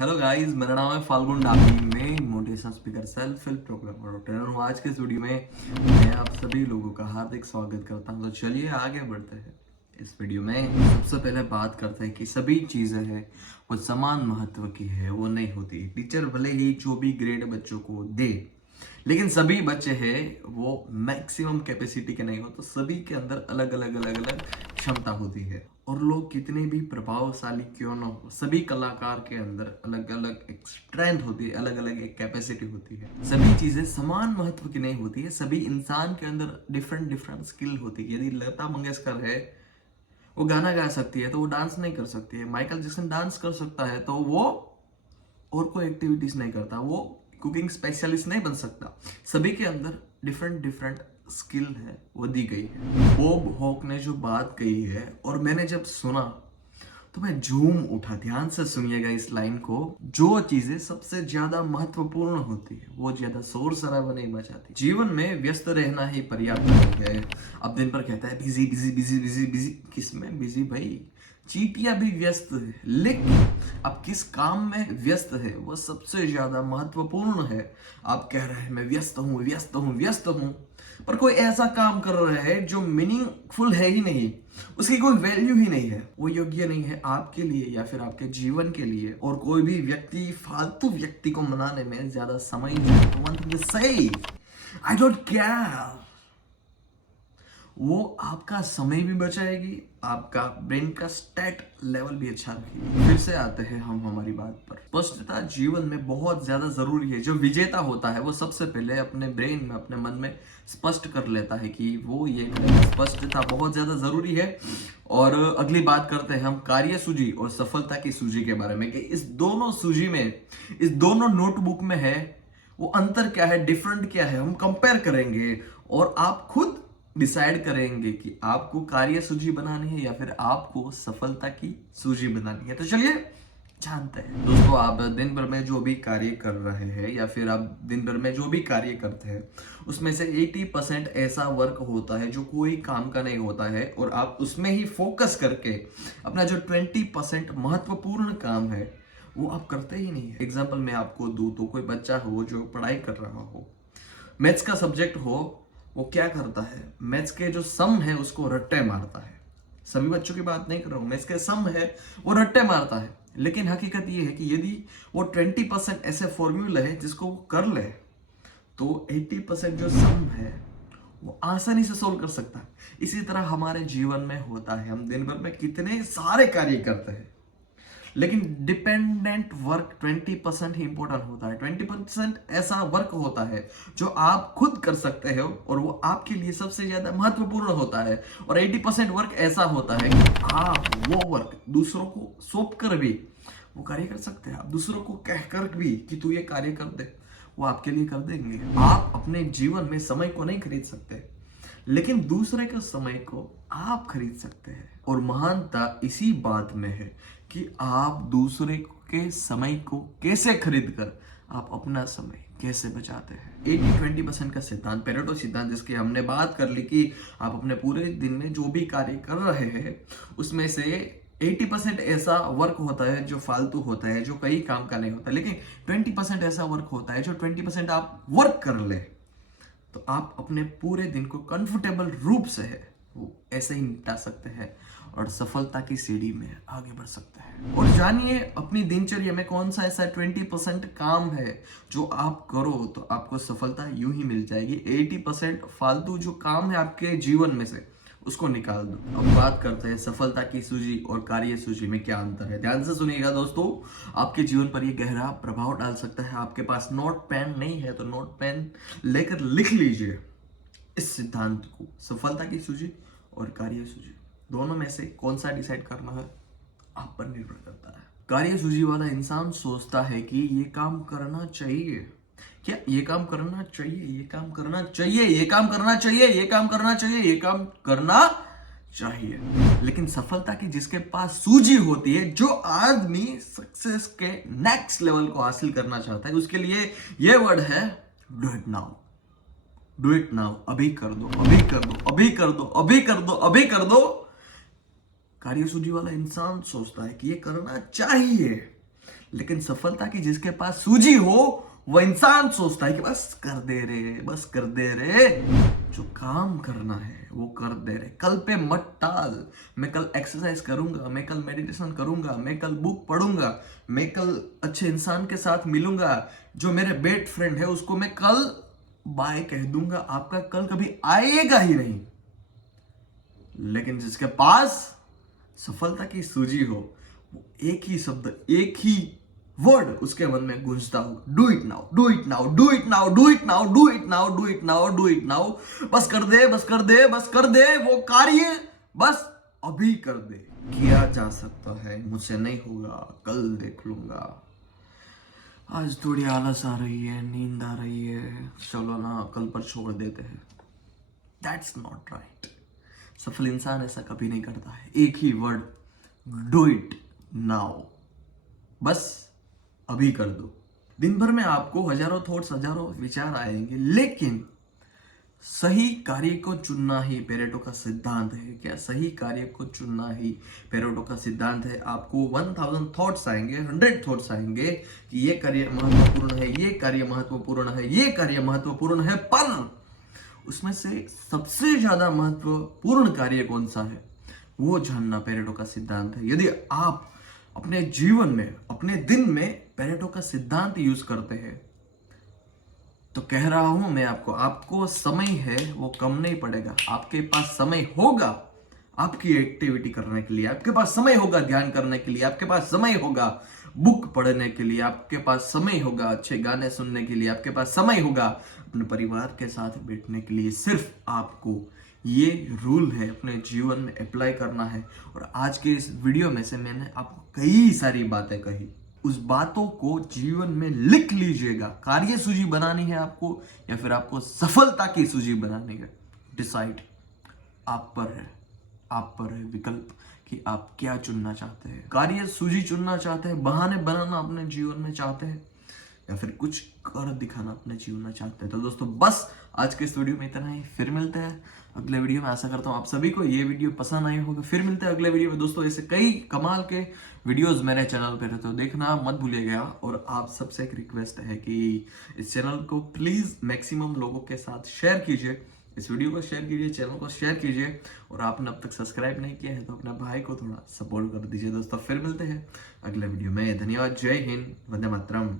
Hello guys, मेरा नाम है फाल्गुन डाबी। मैं motivational speaker, self help programmer और ट्रेनर हूँ। आज के इस वीडियो में मैं आप सभी लोगों का हार्दिक स्वागत करता हूँ। तो चलिए आगे बढ़ते हैं। इस वीडियो में सबसे पहले बात करते हैं कि सभी चीज़ें हैं वो समान महत्व की है, वो नहीं होती। टीचर भले ही जो भी ग्रेड बच्चों को दे, लेकिन सभी बच्चे हैं वो मैक्सिमम कैपेसिटी के नहीं हो, तो सभी के अंदर अलग अलग अलग अलग क्षमता होती है। और लोग कितने भी प्रभावशाली क्यों ना हो, सभी कलाकार के अंदर अलग अलग एक स्ट्रेंथ होती है, अलग अलग एक कैपेसिटी होती है। सभी चीजें समान महत्व की नहीं होती है। सभी इंसान के अंदर डिफरेंट डिफरेंट स्किल होती है। यदि लता मंगेशकर है, वो गाना गा सकती है तो वो डांस नहीं कर सकती है। माइकल जैक्सन डांस कर सकता है तो वो और कोई एक्टिविटीज नहीं करता, वो कुकिंग स्पेशलिस्ट नहीं बन सकता। सभी के अंदर डिफरेंट डिफरेंट स्किल है, वो दी गई है। बॉब हॉक ने जो बात कही है और मैंने जब सुना तो मैं झूम उठा। ध्यान से सुनिएगा इस लाइन को। जो चीजें सबसे ज्यादा महत्वपूर्ण होती है वो ज्यादा शोर शराबा नहीं मचाती। जीवन में व्यस्त रहना ही पर्याप्त है। अब दिन भर कहता है busy busy busy busy busy. किसमें बिजी भाई? चीटियां भी व्यस्त है, लेकिन अब किस काम में व्यस्त है वो सबसे ज्यादा महत्वपूर्ण है। आप कह रहे हैं मैं व्यस्त हूं व्यस्त हूं व्यस्त हूं, पर कोई ऐसा काम कर रहा है जो मीनिंगफुल है ही नहीं, उसकी कोई वैल्यू ही नहीं है, वो योग्य नहीं है आपके लिए या फिर आपके जीवन के लिए। और कोई भी व्यक्ति फालतू व्यक्ति को मनाने में ज्यादा समय नहीं, आई डोंट केयर, वो आपका समय भी बचाएगी, आपका ब्रेन का स्टेट लेवल भी अच्छा रखेगी। फिर से आते हैं हम हमारी बात पर। स्पष्टता जीवन में बहुत ज्यादा जरूरी है। जो विजेता होता है वो सबसे पहले अपने ब्रेन में, अपने मन में स्पष्ट कर लेता है कि वो ये करेगा। स्पष्टता बहुत ज्यादा जरूरी है। और अगली बात करते हैं हम कार्य सूची और सफलता की सूची के बारे में, कि इस दोनों सूची में, इस दोनों नोटबुक में है वो अंतर क्या है, डिफरेंट क्या है, हम कंपेयर करेंगे और आप खुद डिसाइड करेंगे कि आपको कार्य सूची बनानी है या फिर आपको सफलता की सूची बनानी है। तो चलिए जानते हैं। दोस्तों, आप दिन भर में जो भी कार्य कर रहे हैं या फिर आप दिन भर में जो भी कार्य करते हैं, उसमें से 80% ऐसा वर्क होता है जो कोई काम का नहीं होता है, और आप उसमें ही फोकस करके अपना जो 20% महत्वपूर्ण काम है वो आप करते ही नहीं है। एग्जाम्पल मैं आपको दूं तो कोई बच्चा हो जो पढ़ाई कर रहा हो, मैथ्स का सब्जेक्ट हो, वो क्या करता है, मैथ्स के जो सम है उसको रट्टे मारता है। सभी बच्चों की बात नहीं कर रहा हूं, मैथ्स के सम है वो रट्टे मारता है। लेकिन हकीकत ये है कि यदि वो 20% ऐसे फॉर्मूला है जिसको वो कर ले, तो 80% जो सम है वो आसानी से सोल्व कर सकता है। इसी तरह हमारे जीवन में होता है। हम दिन भर में कितने सारे कार्य करते हैं, लेकिन डिपेंडेंट वर्क 20% ही इंपॉर्टेंट होता है। 20% ऐसा वर्क होता है जो आप खुद कर सकते हो और वो आपके लिए सबसे ज्यादा महत्वपूर्ण होता है। और 80% वर्क ऐसा होता है कि आप वो वर्क दूसरों को सौंप कर भी वो कार्य कर सकते हैं। आप दूसरों को कहकर भी कि तू ये कार्य कर दे, वो आपके लिए कर देंगे। आप अपने जीवन में समय को नहीं खरीद सकते, लेकिन दूसरे के समय को आप खरीद सकते हैं। और महानता इसी बात में है कि आप दूसरे के समय को कैसे खरीद कर आप अपना समय कैसे बचाते हैं। 80-20% का सिद्धांत, पेरेटो सिद्धांत, जिसकी हमने बात कर ली कि आप अपने पूरे दिन में जो भी कार्य कर रहे हैं उसमें से 80% ऐसा वर्क होता है जो फालतू होता है, जो कई काम का नहीं होता, लेकिन 20% ऐसा वर्क होता है जो 20% आप वर्क कर ले तो आप अपने पूरे दिन को कंफर्टेबल रूप से है वो ऐसे ही निपटा सकते हैं और सफलता की सीढ़ी में आगे बढ़ सकते हैं। और जानिए अपनी दिनचर्या में कौन सा ऐसा 20% काम है जो आप करो तो आपको सफलता यूं ही मिल जाएगी। 80% फालतू जो काम है आपके जीवन में से उसको निकाल दो। अब बात करते हैं सफलता की सूची और कार्य सूची में क्या अंतर है। ध्यान से सुनिएगा दोस्तों, आपके जीवन पर यह गहरा प्रभाव डाल सकता है। आपके पास नोट पेन नहीं है तो नोट पेन लेकर लिख लीजिए इस सिद्धांत को। सफलता की सूची और कार्य सूची दोनों में से कौन सा डिसाइड करना है आप पर निर्भर करता है। कार्य सूची वाला इंसान सोचता है कि ये काम करना चाहिए, क्या ये काम करना चाहिए, ये काम करना चाहिए, ये काम करना चाहिए, ये काम करना चाहिए, ये काम करना चाहिए। लेकिन सफलता की जिसके पास सूजी होती है, जो आदमी सक्सेस के नेक्स्ट लेवल को हासिल करना चाहता है, उसके लिए ये वर्ड है do it now. Do it now, अभी कर दो, अभी कर दो, अभी कर दो, अभी कर दो, अभी कर दो। कार्य सूची वाला इंसान सोचता है कि ये करना चाहिए, लेकिन सफलता की जिसके पास सूजी हो वो इंसान सोचता है कि बस कर दे रे, बस कर दे रे, जो काम करना है वो कर दे रे, कल पे मत टाल। मैं कल एक्सरसाइज करूंगा, मैं कल मेडिटेशन करूंगा, मैं कल बुक पढ़ूंगा, मैं कल अच्छे इंसान के साथ मिलूंगा, जो मेरे बेस्ट फ्रेंड है उसको मैं कल बाय कह दूंगा। आपका कल कभी आएगा ही नहीं। लेकिन जिसके पास सफलता की सूजी हो, वो एक ही शब्द, एक ही वर्ड उसके मन में गूंजता हो, do it now, do it now, do it now, do it now, do it now, do it now, do it now. बस कर दे, बस कर दे, बस कर दे वो कार्य, बस अभी कर दे। किया जा सकता है, मुझसे नहीं होगा, कल देख लूंगा। आज थोड़ी आलस आ रही है, नींद आ रही है, चलो ना कल पर छोड़ देते हैं। That's not right. सफल इंसान ऐसा कभी नहीं करता है। एक ही वर्ड, डू इट नाउ, बस अभी कर दो। दिन भर में आपको हजारों थॉट्स, हजारों विचार आएंगे, लेकिन सही कार्य को चुनना ही पेरेटो का सिद्धांत है। क्या सही कार्य को चुनना ही पेरेटो का सिद्धांत है? आपको 1000 थॉट्स आएंगे, 100 थॉट्स आएंगे कि ये कार्य महत्वपूर्ण है, ये कार्य महत्वपूर्ण है, ये कार्य महत्वपूर्ण है, पर उसमें से सबसे ज्यादा महत्वपूर्ण कार्य कौन सा है वो जानना पेरेटो का सिद्धांत है। यदि आप अपने जीवन में, अपने दिन में पेरेटो का सिद्धांत यूज करते हैं तो कह रहा हूं मैं आपको समय है वो कम नहीं पड़ेगा। आपके पास समय होगा आपकी एक्टिविटी करने के लिए, आपके पास समय होगा ध्यान करने के लिए, आपके पास समय होगा बुक पढ़ने के लिए, आपके पास समय होगा अच्छे गाने सुनने के लिए, आपके पास समय होगा अपने परिवार के साथ बैठने के लिए। सिर्फ आपको ये रूल है अपने जीवन में अप्लाई करना है। और आज के इस वीडियो में से मैंने आपको कई सारी बातें कही, उस बातों को जीवन में लिख लीजिएगा। कार्य सूची बनानी है आपको या फिर आपको सफलता की सूची बनानी है, डिसाइड आप पर है। आप पर है विकल्प कि आप क्या चुनना चाहते हैं। कार्य सूची चुनना चाहते हैं, बहाने बनाना अपने जीवन में चाहते हैं, या फिर कुछ कर दिखाना अपने जीवन में चाहते हैं। तो दोस्तों बस आज के इस वीडियो में इतना ही। फिर मिलते हैं अगले वीडियो में। आशा करता हूँ आप सभी को ये वीडियो पसंद आई होगा। फिर मिलते हैं अगले वीडियो में दोस्तों। ऐसे कई कमाल के वीडियोस मेरे चैनल पे रहते हो, देखना मत भूलिएगा। और आप सबसे एक रिक्वेस्ट है कि इस चैनल को प्लीज मैक्सिमम लोगों के साथ शेयर कीजिए, इस वीडियो को शेयर कीजिए, चैनल को शेयर कीजिए। और आपने अब तक सब्सक्राइब नहीं किया है तो अपने भाई को थोड़ा सपोर्ट कर दीजिए दोस्तों। फिर मिलते हैं अगले वीडियो में। धन्यवाद, जय हिंद, वंदे मातरम।